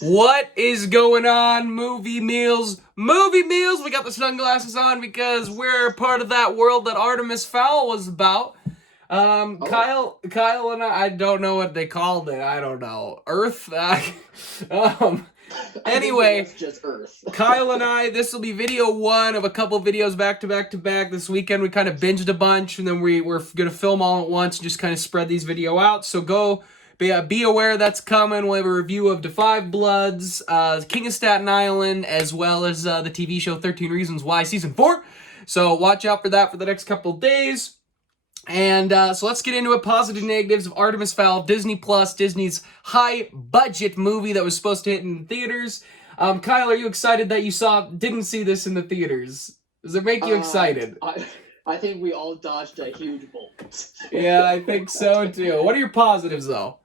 What is going on, movie meals? Movie meals! We got the sunglasses on because we're part of that world that Artemis Fowl was about. Oh, Kyle and I don't know what they called it. I don't know. Earth? Um, I think it anyway, was just Earth. Kyle and I, this will be video one of a couple videos back to back to back. This weekend we kind of binged a bunch, and then we're going to film all at once and just kind of spread these video out. So be aware that's coming. We'll have a review of Da 5 Bloods, King of Staten Island, as well as the TV show 13 Reasons Why Season 4. So watch out for that for the next couple days. And so let's get into it. Positive negatives of Artemis Fowl, Disney Plus, Disney's high-budget movie that was supposed to hit in theaters. Kyle, are you excited that you didn't see this in the theaters? Does it make you excited? I think we all dodged a huge bullet. Yeah, I think so too. What are your positives, though?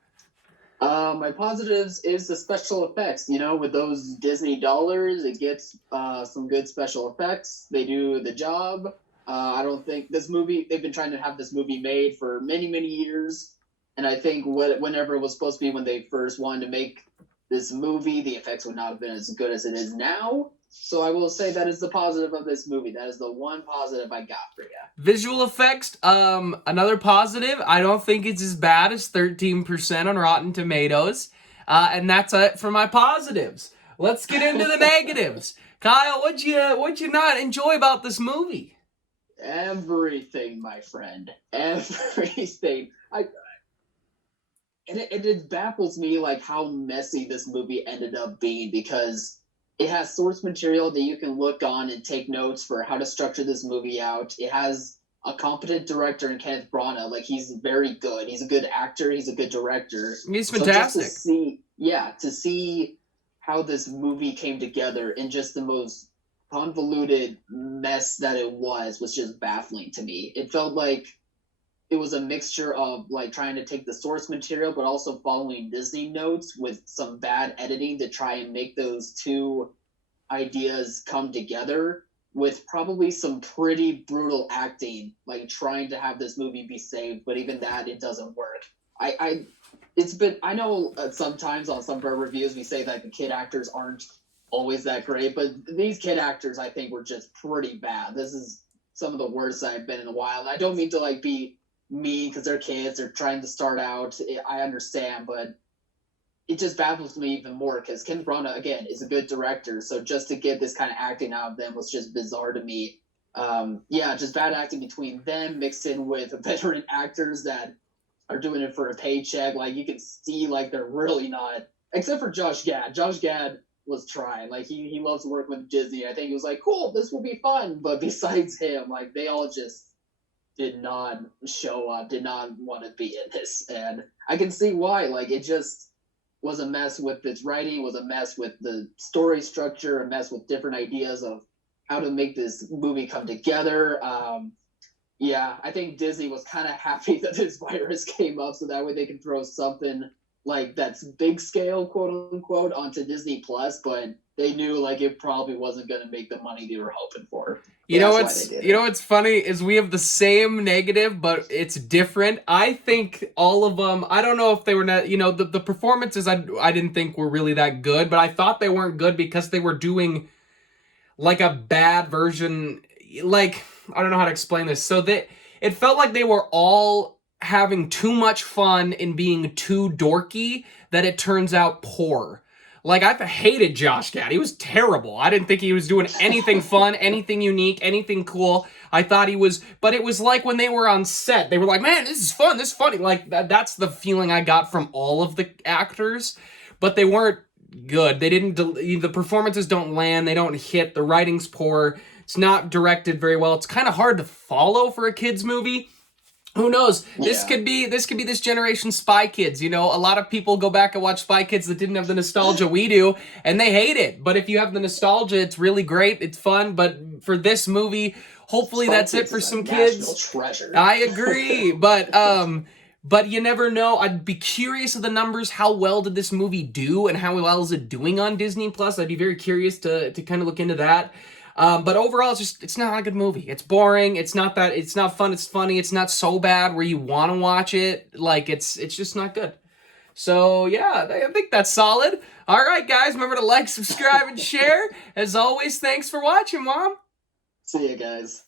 My positives is the special effects. You know, with those Disney dollars, it gets some good special effects. They do the job. I don't think they've been trying to have this movie made for many, many years. And I think whenever it was supposed to be when they first wanted to make this movie, the effects would not have been as good as it is now. So I will say that is the positive of this movie. That is the one positive I got for you. Visual effects, another positive. I don't think it's as bad as 13% on Rotten Tomatoes. And that's it for my positives. Let's get into the negatives. Kyle, what'd you not enjoy about this movie? Everything, my friend. Everything. It baffles me like how messy this movie ended up being, because it has source material that you can look on and take notes for how to structure this movie out. It has a competent director in Kenneth Branagh. Like, he's very good. He's a good actor. He's a good director. He's fantastic. So to see how this movie came together in just the most convoluted mess that it was just baffling to me. It felt like it was a mixture of like trying to take the source material but also following Disney notes with some bad editing to try and make those two ideas come together, with probably some pretty brutal acting, like trying to have this movie be saved, but even that, it doesn't work. I know sometimes on some of our reviews we say that the kid actors aren't always that great, but these kid actors I think were just pretty bad. This is some of the worst I've been in a while. And I don't mean to like be mean because they're kids, they're trying to start out. I understand, but it just baffles me even more because Ken Branagh, again, is a good director. So just to get this kind of acting out of them was just bizarre to me. Just bad acting between them mixed in with veteran actors that are doing it for a paycheck. Like, you can see like they're really not, except for Josh Gad. Josh Gad was trying. Like, he loves to work with Disney. I think he was like, cool, this will be fun. But besides him, like, they all just did not show up, did not want to be in this. And I can see why. Like, it just was a mess with its writing, was a mess with the story structure, a mess with different ideas of how to make this movie come together. I think Disney was kind of happy that this virus came up so that way they can throw something like that's big scale, quote unquote, onto Disney Plus, but they knew like it probably wasn't going to make the money they were hoping for. You know what's funny is we have the same negative, but it's different. I think all of them, I don't know if they were not, the performances I didn't think were really that good, but I thought they weren't good because they were doing like a bad version. Like, I don't know how to explain this. So it felt like they were all having too much fun and being too dorky that it turns out poor. Like, I hated Josh Gad. He was terrible. I didn't think he was doing anything fun, anything unique, anything cool. I thought he was, but it was like when they were on set, they were like, man, this is fun, this is funny. Like, that's the feeling I got from all of the actors, but they weren't good. The performances don't land, they don't hit, the writing's poor, it's not directed very well. It's kind of hard to follow for a kid's movie. Who knows? This could be this generation Spy Kids. A lot of people go back and watch Spy Kids that didn't have the nostalgia we do, and they hate it. But if you have the nostalgia, it's really great. It's fun. But for this movie, hopefully that's it for some kids. Treasure. I agree, but you never know. I'd be curious of the numbers. How well did this movie do, and how well is it doing on Disney Plus? I'd be very curious to kind of look into that. But overall, it's not a good movie. It's boring. It's not fun. It's funny. It's not so bad where you want to watch it. Like, it's just not good. So yeah, I think that's solid. All right, guys, remember to like, subscribe, and share. As always, thanks for watching, Mom. See you guys.